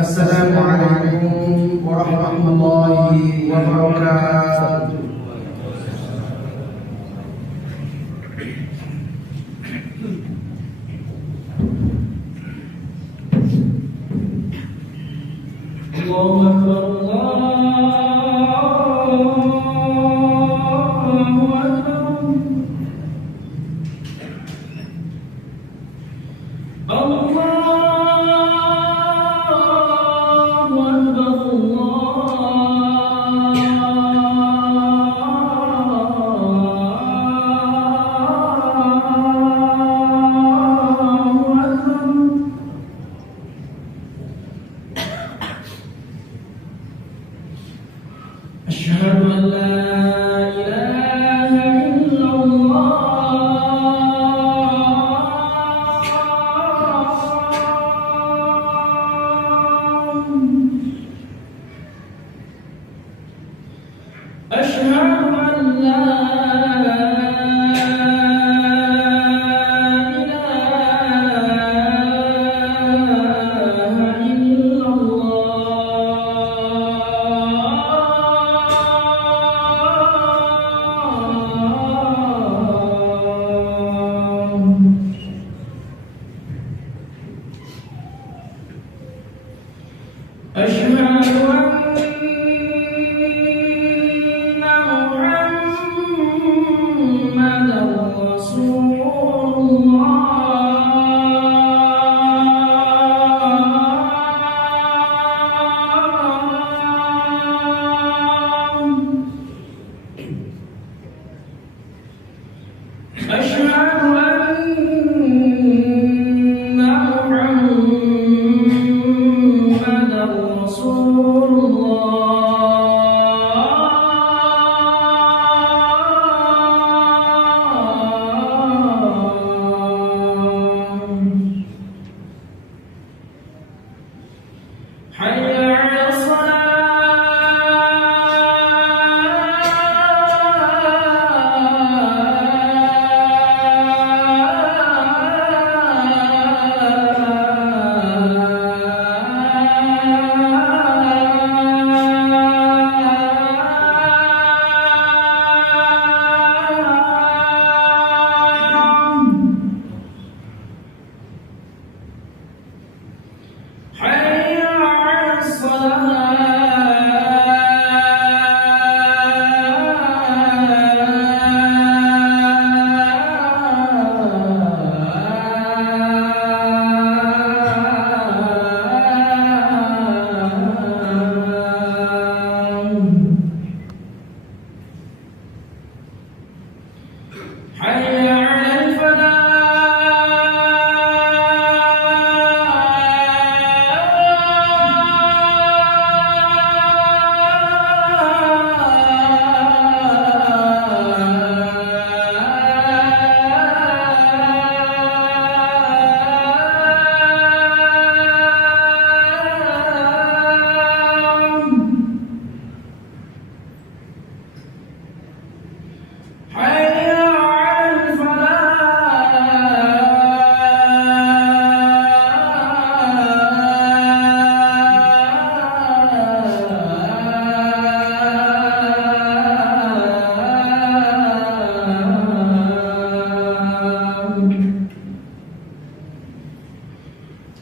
Assalamualaikum warahmatullahi wabarakatuh. Allahu Akbar, Allahu Akbar. Asyhadu an la ilaha illallah. Asyhadu an la Asyhadu anna Muhammadan Rasulullah. Asyhadu anna Muhammadan Rasulullah. Hayya 'alas salah.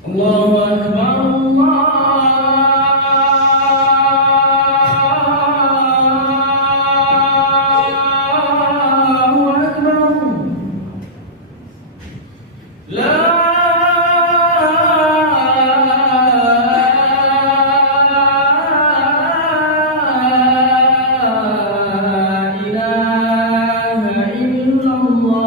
Allahu Akbar, Allahu Akbar. La ilaha illallah.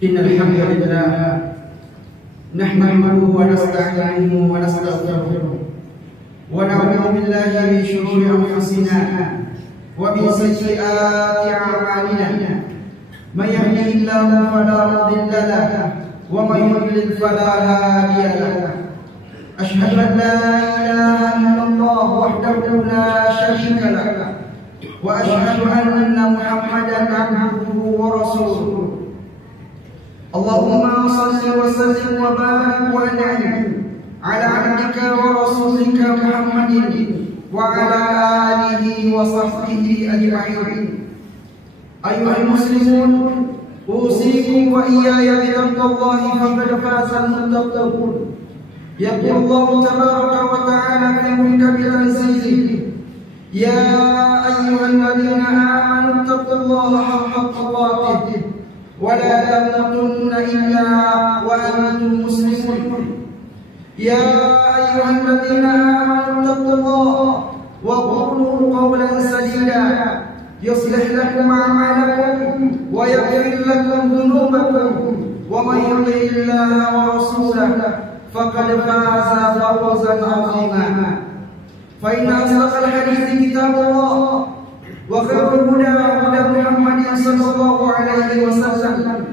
إن الحمد لله نحمده ونستعينه ونستغفره ونعوذ بالله من شرور أنفسنا ومن سيئات أعمالنا من يهده الله فلا مضل له ومن يضلل فلا هادي له أشهد أن لا إله إلا الله وحده لا شريك له وأشهد أن محمدا عبده ورسوله اللهم صل وسلم وبارك وأنعم على عبدك ورسولك محمد وعلى آله وصحبه أجمعين أيها المسلمون أوصيكم وإياي بتقوى الله فقد فاز المتقون يقول الله تبارك وتعالى في محكم تنزيله يا أيها الذين آمنوا اتقوا الله حق تقاته ولا تموتن إلا وأنتم مسلمون يا أيها الذين آمنوا اتقوا الله وقولوا قولا سديدا يصلح لكم أعمالكم ويغفر لكم ذنوبكم ومن يطع الله ورسوله فقد فاز فوزا عظيما فإن أصدق الحديث كتاب الله وخير الهدى هدى محمد صلى الله عليه وسلم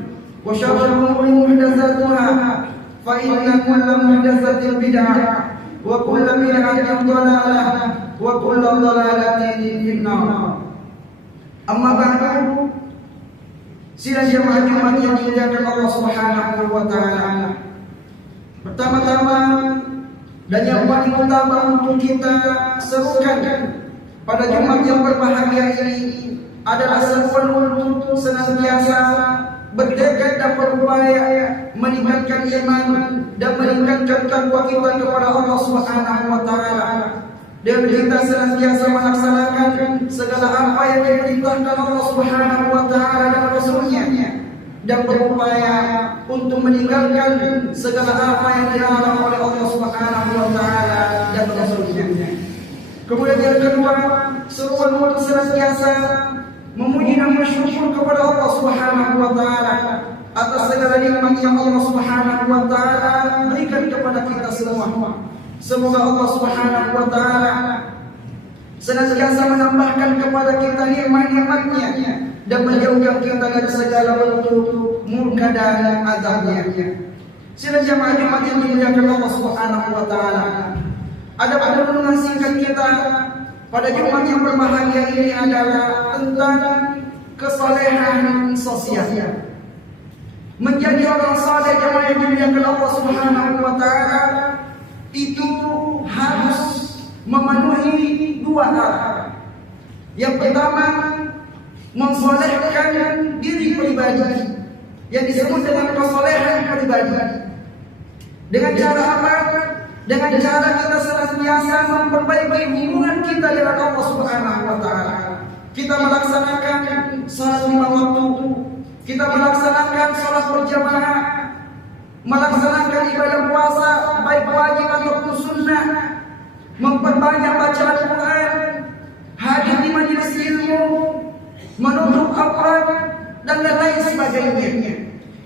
وشر الأمور محدثاتها فإن كل محدثة بدعة وكل بدعة ضلالة وكل ضلالة في النار أما بعد sidang jemaah yang dimuliakan Allah Subhanahu wa taala. Pertama-tama dan yang paling utama untuk kita serukan pada Jumat yang berbahagia ini adalah seruan untuk senantiasa bertekad dan berupaya meningkatkan iman dan meningkatkan takwa kita kepada Allah Subhanahu wa taala. Dan kita senantiasa melaksanakan segala apa yang diperintahkan Allah Subhanahu wa taala dan Rasul-Nya dan berupaya untuk meninggalkan segala apa yang dilarang oleh Allah Subhanahu wa taala dan Rasul-Nya. Kemudian yang kedua, seruan untuk senantiasa memuji dan bersyukur kepada Allah Subhanahu wa taala atas segala nikmat yang Allah Subhanahu wa taala berikan kepada kita semua. Semoga Allah Subhanahu wa taala senantiasa menambahkan kepada kita nikmat-nikmat-Nya dan menjauhkan kita dari segala bentuk murka dan azab-Nya. Sidang jemaah Jumat yang dimuliakan Allah Subhanahu wa taala. Ada renungan singkat kita pada Jumat yang berbahagia ini adalah tentang kesolehan sosial. Menjadi orang saleh jemaah yang dimuliakan Allah Subhanahu wa taala itu harus memenuhi dua hal. Yang pertama, mensolehkan diri pribadi yang disebut dengan kesolehan pribadi. Dengan cara apa? Dengan cara kita senantiasa memperbaiki hubungan kita dengan Allah Subhanahu wa taala. Kita melaksanakan salat 5 waktu, kita melaksanakan salat berjamaah, melaksanakan ibadah puasa baik wajib ataupun sunnah, memperbanyak bacaan Quran, hadir di majelis ilmu, menuntut aurat dan lain sebagainya.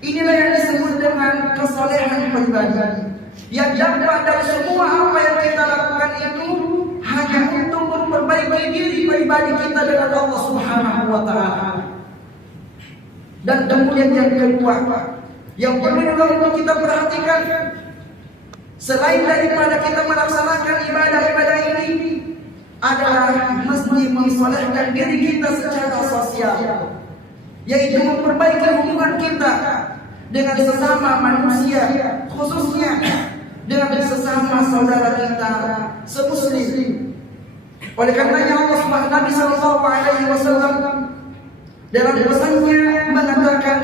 Inilah yang disebut dengan kesolehan pribadi. Yang dampak dari semua apa yang kita lakukan itu hanya untuk memperbaiki diri pribadi kita dengan Allah Subhanahu wa taala. Dan kemudian yang kedua, yang perlu juga untuk kita perhatikan, selain daripada kita melaksanakan ibadah-ibadah ini, adalah mesti mensolehkan diri kita secara sosial, yaitu memperbaiki hubungan kita dengan sesama manusia, khususnya dengan sesama saudara kita semuslim. Oleh karenanya Allah Subhanahu Nabi sallallahu alaihi wasallam dalam pesannya mengatakan,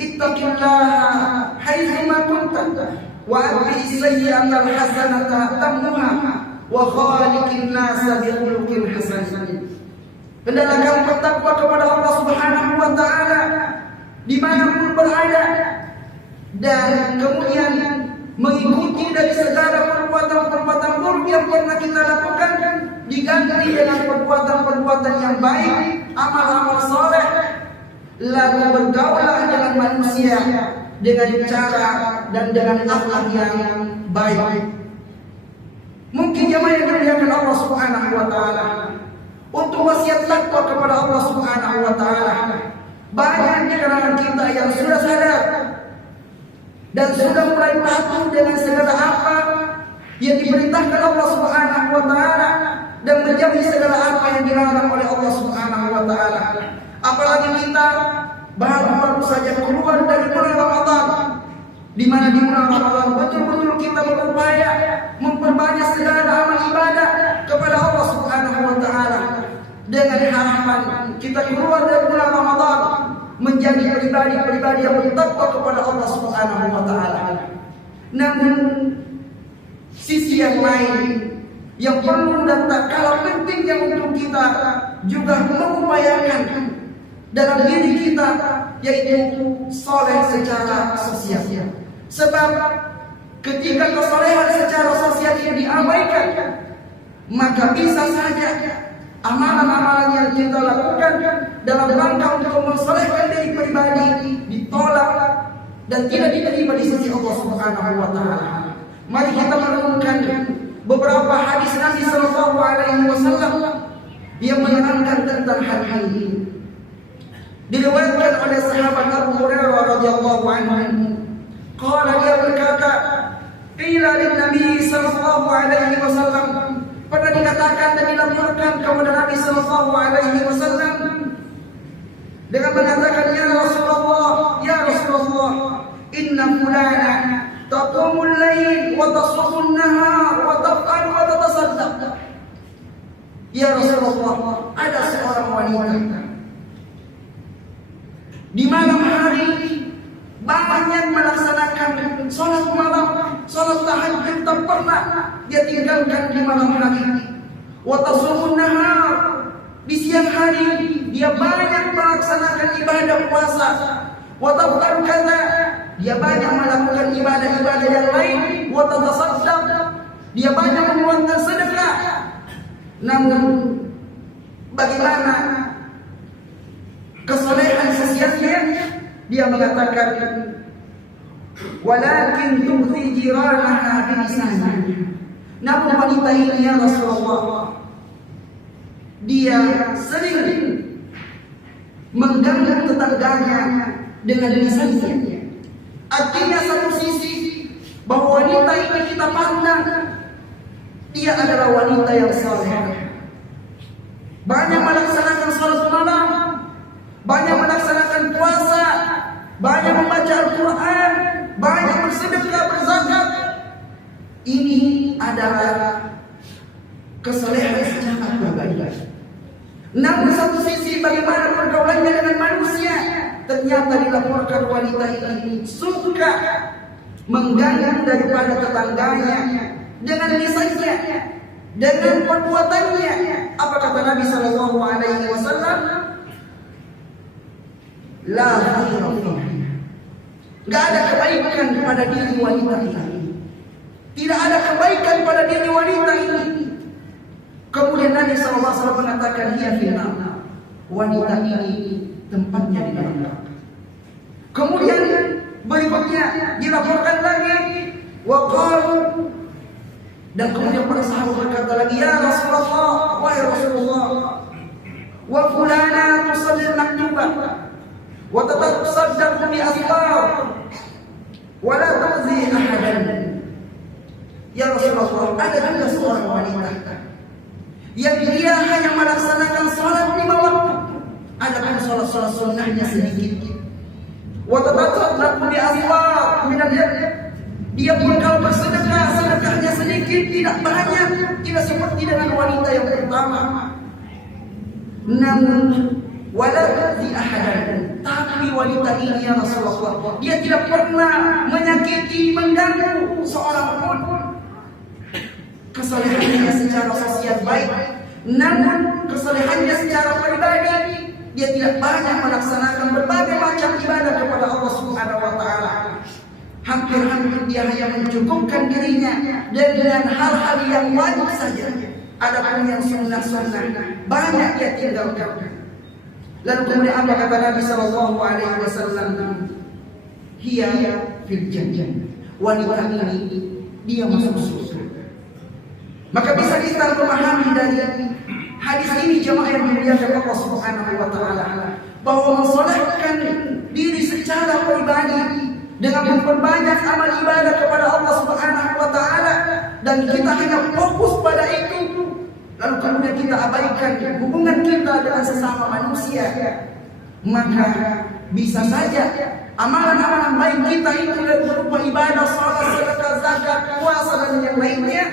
ittaqillaha haitsu ma kunta wa atbi sayyi'atal hasanata tamhuha wa khaliqin nasa bi khuluqin hasan. Hendaklah kamu bertakwa kepada Allah Subhanahu wa taala dimanapun berada, dan kemudian mengikuti dari segala perbuatan-perbuatan buruk yang pernah kita lakukan diganti dengan perbuatan-perbuatan yang baik, amal-amal soleh. Lalu bergaulah dengan manusia dengan cara dan dengan akhlak yang baik. Mungkin jemaah yang dimuliakan Allah Subhanahu wa taala, untuk wasiat takwa kepada Allah Subhanahu wa taala, Banyak di kalangan kita yang sudah sadar dan sudah mulai patuh dengan segala apa yang diperintahkan Allah Subhanahu wa taala dan menjauhi segala apa yang dilarang oleh Allah Subhanahu wa taala. Apalagi kita baru saja keluar dari bulan Ramadan, di mana di bulan Ramadan betul-betul kita berupaya memperbanyak segala amal ibadah kepada Allah Subhanahu wa taala dengan harapan kita keluar dari bulan Ramadan menjadi pribadi-pribadi yang bertakwa kepada Allah Subhanahu wa taala. Namun sisi yang lain yang perlu dan tak kalah pentingnya untuk kita juga mengupayakan dalam diri kita, yaitu soleh secara sosial. Sebab ketika kesolehan secara sosial ini diabaikan, maka bisa saja amalan-amalan yang kita lakukan dalam rangka untuk mensolehkan diri pribadi ditolak dan tidak diterima di sisi Allah Subhanahu wa taala. Mari kita merenungkan beberapa hadis Nabi sallallahu alaihi wasallam yang menerangkan tentang hal ini. Diriwayatkan oleh sahabat Abu Hurairah radhiyallahu anhu, qala, dia berkata, qila lin Nabi sallallahu alaihi wasallam, pernah dikatakan dan dilaporkan kepada Nabi sallallahu alaihi wasallam dengan mengatakan, ya Rasulullah, inna fulana taqumul lail wa tasumun nahar wa taf'al wa tatasaddaq. Ya Rasulullah, ada seorang wanita di malam hari banyak melaksanakan sholat malam, sholat tahajud tak pernah dia tinggalkan di malam hari. Wa tasumun nahar, di siang hari dia banyak melaksanakan ibadah puasa. Wa taf'al kaza, dia banyak melakukan ibadah-ibadah yang lain. Wa tatasaddaq, dia banyak mengeluarkan sedekah. Namun bagaimana kesolehan sosialnya? Dia mengatakan, walakin tu'ti jiranaha bilisaniha. Namun wanita ini, ya Rasulullah, dia sering mengganggu tetangganya dengan lisannya. Artinya satu sisi bahwa wanita ini kita pandang dia adalah wanita yang saleh, banyak melaksanakan salat malam, banyak melaksanakan puasa, banyak membaca Al-Quran, banyak bersedekah, berzakat. Ini adalah kesalehan secara pribadi. Namun satu sisi bagaimana pergaulannya dengan manusia, ternyata dilaporkan wanita ini suka mengganggu daripada tetangganya dengan lisannya, dengan perbuatannya. Apa kata Nabi sallallahu alaihi wasallam? La khaira fiha. Enggak ada kebaikan pada diri wanita ini. Tidak ada kebaikan pada diri wanita ini. Kemudian Nabi SAW mengatakan, hiya finnar, wanita ini tempatnya di dalam neraka. Kemudian berikutnya dilaporkan lagi, wa qalu, dan kemudian para sahabat berkata lagi, ya Rasulullah, wahai Rasulullah, wa fulana tusalli al-maktubah wa tatasaddaqu bi asfar wa la tu'zi ahadan. Ya Rasulullah, ada juga seorang wanita yang dia hanya melaksanakan salat 5 waktu, adapun salat-salat sunnahnya sedikit. Wa tatasaddaqu bi asfar min al-jannah, dia pun kalau bersedekah, sedekahnya sedikit, tidak banyak, tidak seperti dengan wanita yang pertama. Namun wala tu'zi ahadan, tapi wanita ini, ya Rasulullah, dia tidak pernah menyakiti, mengganggu seorang pun. Kesalehannya secara sosial baik, namun kesalehannya secara pribadi dia tidak banyak melaksanakan berbagai macam ibadah kepada Allah Subhanahu wa taala. Hampir-hampir dia hanya mencukupkan dirinya dengan hal-hal yang wajib saja. Adapun yang sunnah-sunnah banyak dia tinggalkan. Lalu kemudian apa kata Nabi sallallahu alaihi wasallam? Hiya fil jannah. Wanita ini dia masuk surga. Maka bisa kita memahami dari hadis ini, jemaah yang dimuliakan Allah Subhanahu wa taala, bahwa mensolehkan diri secara pribadi dengan memperbanyak amal ibadah kepada Allah Subhanahu wa taala, dan kita hanya fokus pada itu, lalu kemudian kita abaikan hubungan kita dengan sesama manusia, maka bisa saja amalan-amalan baik kita itu berupa ibadah, salat, sedekah, zakat, puasa dan yang lainnya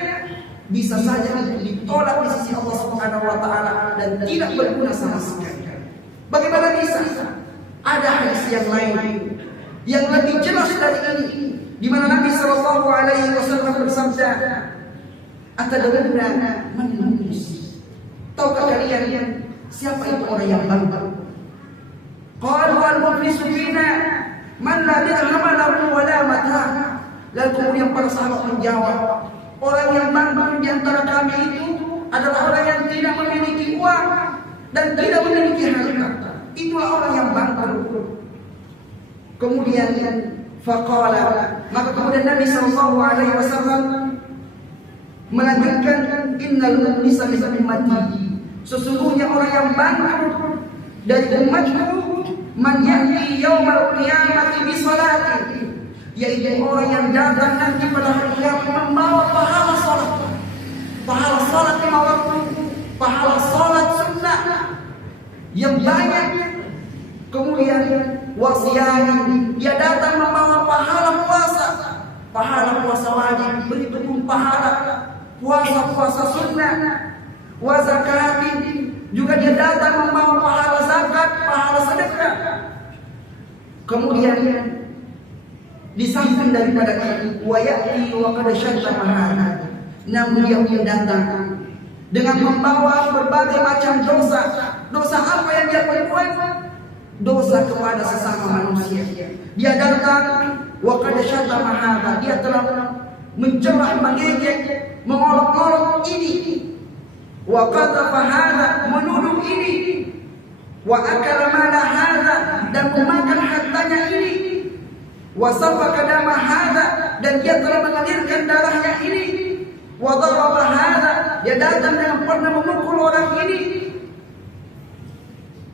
bisa saja ditolak di sisi Allah Subhanahu wa taala dan tidak berguna sama sekali. Bagaimana bisa? Ada hadis yang lain yang lebih jelas dari ini, di mana Nabi sallallahu alaihi wasallam bersabda, "Atadruna man al-muflis?" Tahukah kalian siapa itu orang yang bangkrut? Qalu al-muflisu fina man la dirham lahu wa la mata'. Lalu kemudian para sahabat menjawab, orang yang bangkrut di antara kami itu adalah orang yang tidak memiliki uang dan tidak memiliki harta. Itulah orang yang bangkrut. Kemudian faqala, maka kemudian Nabi sallallahu alaihi wasallam melanjutkan, innal muflisa min ummati, sesungguhnya orang yang bangkrut dari umatku, man ya'ti yaumal qiyamati bi salati, yaitu orang yang datang nanti pada hari kiamat membawa pahala salat lima waktu, pahala salat sunnah yang banyak. Kemudian wasiyani, dia datang membawa pahala puasa wajib, berhitung pahala puasa sunnah. Wa zakatin, juga dia datang membawa pahala zakat, pahala sedekah. Kemudian di samping daripada itu, wa ya'ti wa qad syadda mahana, namun dia datang dengan membawa berbagai macam dosa. Dosa apa yang dia perbuat? Dosa kepada sesama manusia. Dia datang wa qad syadda mahana, dia telah mencela, mengejek, mengolok-olok ini. Wa qadhafa hadza, menuduh ini. Wa akala mala hadza, dan memakan hartanya ini. Wa safaka dama hadza, dan dia telah mengalirkan darahnya ini. Wa daraba hadza, dia datang dengan pernah memukul orang ini.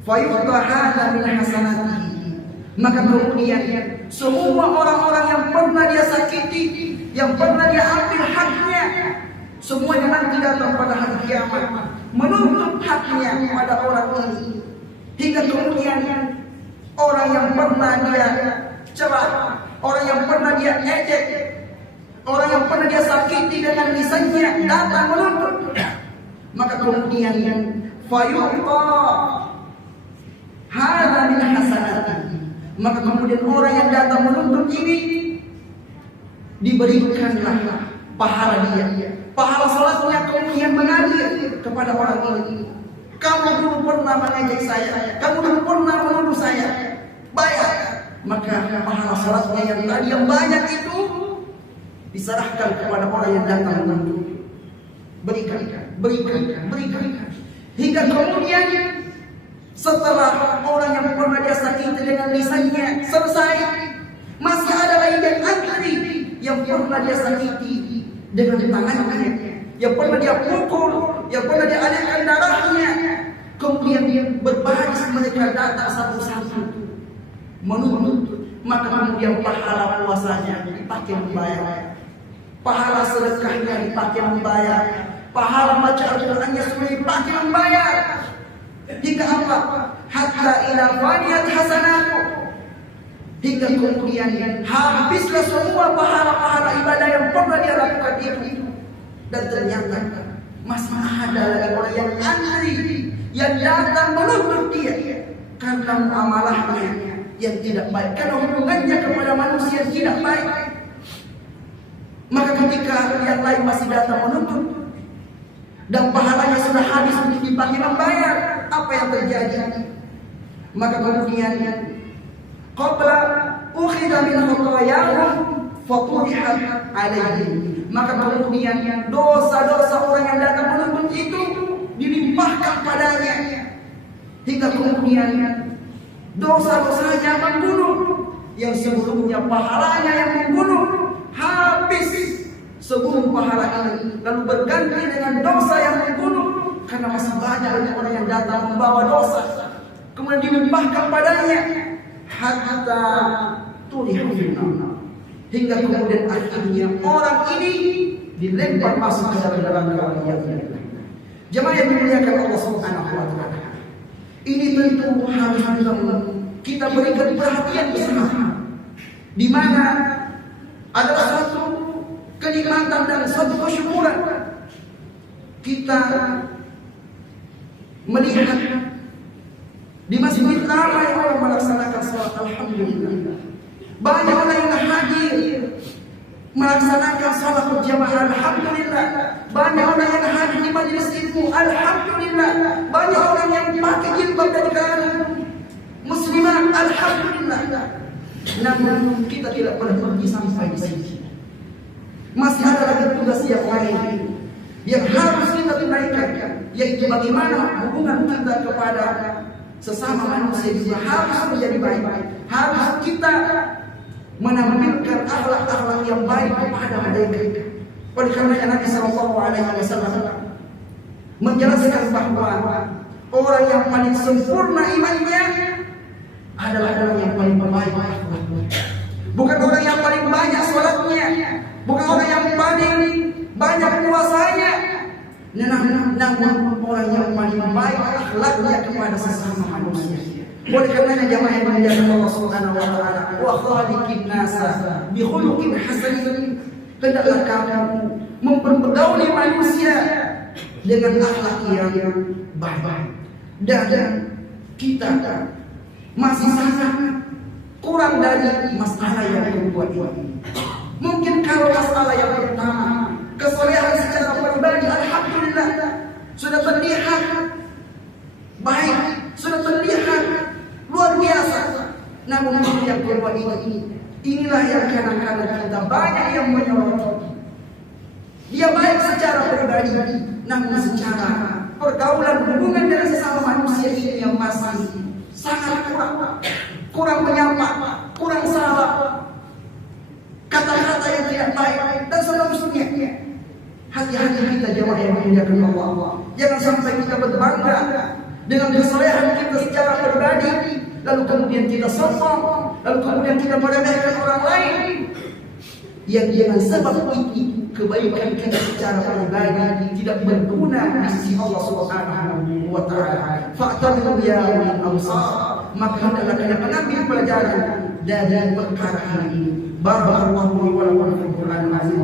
Fa yu'ta hadza min hasanati, maka kemudian semua orang-orang yang pernah dia sakiti, yang pernah dia ambil haknya, semuanya nanti datang pada hari kiamat menuntut haknya pada orang ini. Hingga kemudian orang yang pernah dia celah, orang yang pernah dia ejek, orang yang pernah dia sakiti dengan lisannya datang menuntut, maka kemudian fayuqa hadza min hasanati, maka kemudian orang yang datang menuntut ini diberikanlah pahala dia, pahala salatnya, kemudian mengalir kepada orang ini. Kamu dulu pernah mengejek saya, kamu dulu pernah menuduh saya, bayar. Maka pahala salatnya yang tadi yang banyak itu diserahkan kepada orang yang datang menuntut. Berikan. Hingga kemudian setelah orang yang pernah dia sakiti dengan lisannya selesai, masih ada lagi yang antri yang pernah dia sakiti dengan tangannya, yang pernah dia pukul, yang pernah dia alirkan darahnya. Kemudian dia berbaris, mereka datang satu-satu menuntut. Maka kemudian pahala puasanya dipakai membayar, pahala sedekahnya dipakai membayar, pahala baca Al-Qur'annya semua dipakai membayar. Hingga apa? Hatta ila faniyat hasanatu, hingga kemudian habislah semua pahala-pahala ibadah yang pernah dia lakukan itu. Dan ternyata masih ada lagi orang yang antri, yang datang menuntut dia karena muamalahnya yang tidak baik, karena hubungannya kepada manusia yang tidak baik. Maka ketika yang lain masih datang menuntut dan pahalanya sudah habis untuk dipakai membayar, apa yang terjadi? Maka kemudian qabla ukhidha min khatayahum faturihat alaihim, maka kemudian dosa-dosa orang yang datang menuntut itu dilimpahkan padanya, hingga kemudian dosa-dosanya membunuh, yang sebelumnya pahalanya yang membunuh habis sebelum pahala ini, lalu berganti dengan dosa yang membunuh, karena masih banyak orang yang datang membawa dosa. kemudian dilimpahkan padanya hatta turihuna, hingga kemudian akhirnya orang ini dilempar masuk ke dalam neraka. Jemaah yang dimuliakan Allah Subhanahu wa taala, ini tentu harus kita berikan perhatian bersama, di mana adalah suatu kenikmatan dan suatu kesyukuran kita melihat di masjid ramai orang melaksanakan salat alhamdulillah. Banyak orang yang hadir melaksanakan salat berjamaah alhamdulillah. Banyak orang yang hadir di majelis ilmu alhamdulillah. Banyak orang yang pakai jilbab dari kalangan muslimat alhamdulillah. Namun kita tidak pernah pergi sampai di sini. Masih ada lagi tugas yang lain yang harus kita tunaikan, yaitu bagaimana hubungan kita kepada sesama manusia juga harus menjadi baik. Harus kita menampilkan akhlak-akhlak yang baik kepada mereka. Oleh karena Nabi Sallallahu Alaihi Wasallam menjelaskan bahwa orang yang paling sempurna imannya adalah orang yang paling baik akhlaknya. Bukan orang yang paling banyak sholatnya, bukan orang yang paling banyak puasanya, namun orang yang paling baik akhlaknya kepada sesama manusia. Oleh karenanya jamaah yang dimuliakan Allah Subhanahu wa taala, wa khaliqin nasa bi khuluqin hasanin, hendaklah kamu mempergauli manusia dengan akhlak yang baik. Dan kita masih sangat kurang dari masalah yang kedua ini. Mungkin kalau masalah yang pertama, kesolehan secara pribadi alhamdulillah sudah terlihat baik, sudah terlihat luar biasa. Namun yang kedua inilah yang kadang-kadang kita banyak yang menyoroti. Dia baik secara pribadi, namun secara pergaulan hubungan dengan sesama manusia ini yang masih sangat kurang menyapa, kurang salah, kata-kata yang tidak baik dan seterusnya. Hati-hati kita jemaah yang dimuliakan Allah. Jangan sampai kita berbangga dengan kesolehan kita secara pribadi, lalu kemudian kita sombong, lalu kemudian kita meremehkan orang lain. Yang dengan sebab ini kebaikan kita secara pribadi tidak berguna di sisi Allah Subhanahu wa taala. Fa'tabiru ya ulil absar, maka hendaklah kalian mengambil pelajaran dari perkara ini. Barakallahu li wa lakum fil Qur'anil azim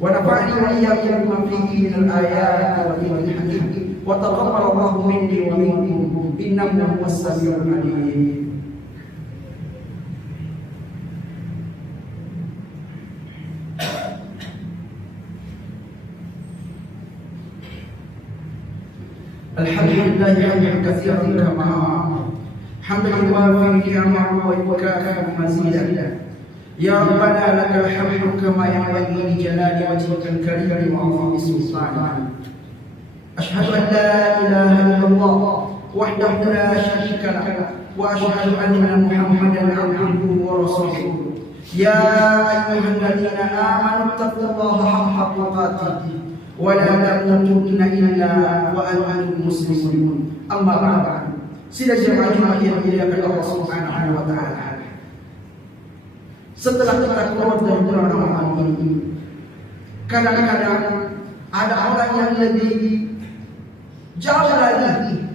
wa nafa'ani wa iyyakum bima fihi minal ayati wa dhikril hakim wa taqabbalallahu minni wa minkum innahu huwas samiul alim. Alhamdulillah hamdan katsiran kama hamdan yuwafi ni'amahu wa yukafi mazidah. Ya Rabbana lakal hamdu kama yanbaghi li jalali wajhikal karim wa 'azimi sultanik. Asyhadu an la ilaha illallah wahdahu la syarika lahu wa asyhadu anna Muhammadan 'abduhu wa rasuluhu. Ya ayyuhalladzina amanu taqullaha haqqa tuqatih wa la tamutunna illa wa antum muslimun. Amma ba'd. Sila jemaah yang dimuliakan Allah Subhanahu wa taala. Setelah kita keluar dari bulan Ramadan ini, kadang-kadang ada orang yang lebih jauh lagi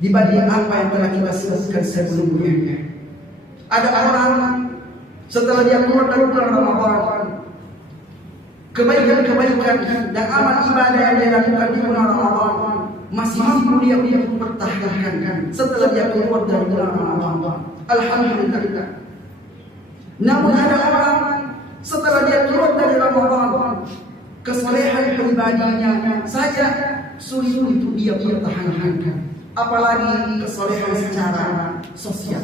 dibanding apa yang telah kita sebutkan sebelumnya. Ada orang setelah dia keluar dari bulan Ramadan, kebaikan-kebaikan dan amal ibadah yang dia lakukan di bulan Ramadan masih mampu dia untuk pertahankan setelah dia keluar dari bulan Ramadan. Alhamdulillah. Namun ada orang setelah dia keluar dari Ramadan, kesolehan pribadinya saja sulit untuk dia pertahankan, apalagi kesolehan secara sosial.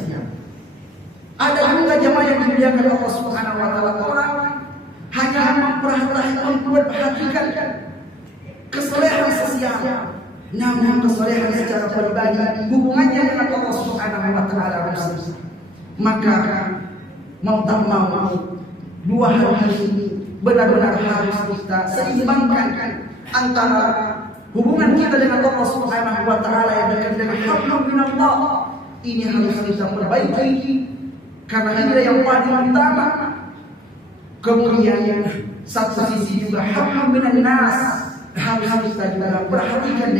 Ada juga jemaah yang dimuliakan Allah Subhanahu wa taala, orang hanya memperhatikan kesolehan sosial, namun kesolehan secara pribadi hubungannya dengan Allah Subhanahu wa taala rusak. Maka mau tak mau, dua hal ini benar-benar harus kita seimbangkan antara hubungan kita dengan Allah Subhanahu wa taala yang dekat dengan hablum minallah ini harus kita perbaiki karena ini yang paling utama. Kemudian satu sisi juga hak minan nas harus kita juga perhatikan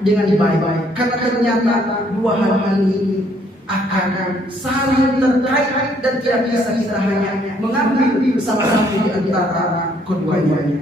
dengan baik, karena ternyata dua hal ini akan saling terkait dan tidak bisa kita hanya mengambil salah satu di antara keduanya.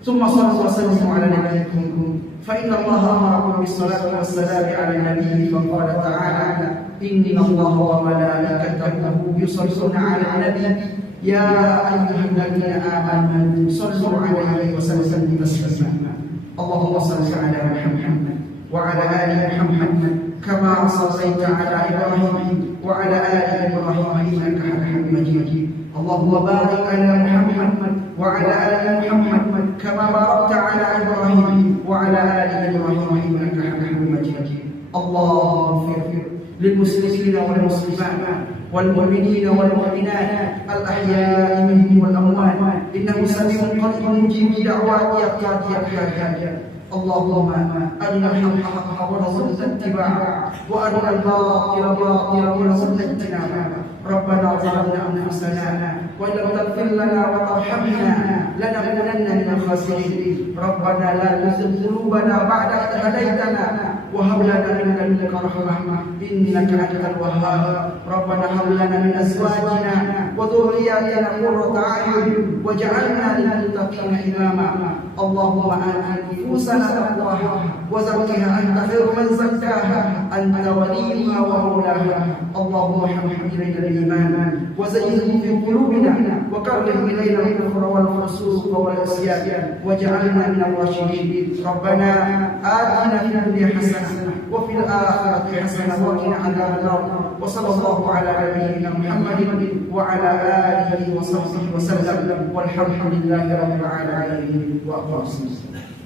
Summa sallallahu alaihi wasallam ala nabiyyikum fa inna Allaha amarakum bis-salati was-salami ala nabiyyi fa qala ta'ala inna Allaha wa malaikatahu yusalluna 'alan nabiy ya ayyuhalladzina amanu sallu 'alaihi wa sallimu taslima. Allahumma shalli 'ala Muhammad wa 'ala ali Muhammad kama shallaita 'ala Ibrahim wa 'ala ali Ibrahim innaka Hamidum Majid. Allahumma barik 'ala Muhammad wa 'ala ali Muhammad kama barakta 'ala Ibrahim wa 'ala ali Ibrahim innaka Hamidum Majid. Allahumma ighfir للمسلمين والمسلمات والمؤمنين والمؤمنات الأحياء منهم والأموات إنه سميع قريب مجيب دعوات يا قاضي الحاجات. اللهم أرنا الحق حقا وارزقنا اتباعه وأرنا الباطل باطلا وارزقنا اجتنابه. ربنا ظلمنا أنفسنا وإن لم تغفر لنا وترحمنا لنكونن من الخاسرين. ربنا لا تزغ قلوبنا بعد إذ هديتنا وهب لنا من لدنك رحمة إنك أنت الوهاب. ربنا هب لنا من أزواجنا وذرياتنا قرة أعين واجعلنا للمتقين إماما. اللهم آت نفوسنا تقواها وزكها أنت خير من زكاها أنت وليها ومولاها. اللهم حبب إلينا الإيمان وزينه في قلوبنا وكره إلينا الكفر والفسوق والعصيان واجعلنا من الراشدين. ربنا آتنا في الدنيا حسنة وفي الآخرة حسنة وقنا عذاب النار. وصلى الله على نبينا محمد وعلى آله وصحبه وسلم والحمد لله رب العالمين وأقم الصلاة.